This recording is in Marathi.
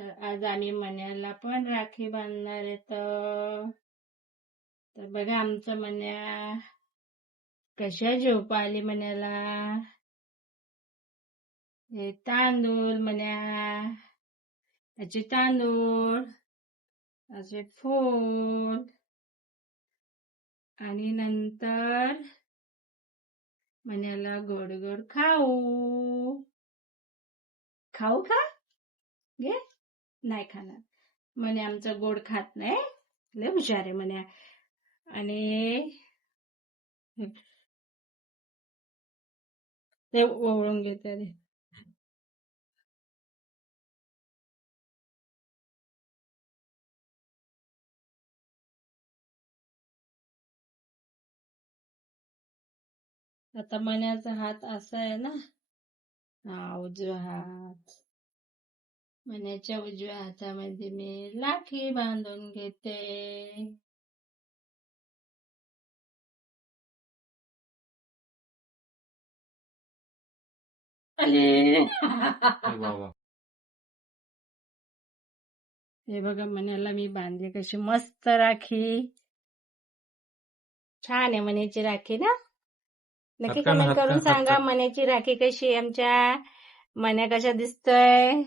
तर आज आम्ही मन्याला पण राखी बांधणार आहे. तर बघा आमचं मन्या कशा झोप आली मन्याला. हे तांदूळ मन्या, त्याचे तांदूळ असे फूल आणि नंतर मन्याला गोड गोड खाऊ खाऊ खा घे. नाही खाणार म्हणे, आमचं गोड खात नाही. लय हुशार आहे म्हणे. आणि ते ओवळून घेते रे. आता मन्याचा हात असा आहे ना, हा उजवा हात. मन्याच्या उजव्या हातामध्ये मी लाठी बांधून घेते. अरे हे बघा मन्याला मी बांधली कशी मस्त राखी. छान आहे मन्याची राखी ना. नक्की कमेंट करून सांगा मन्याची राखी कशी आहे. आमच्या मन्या कशा दिसतोय.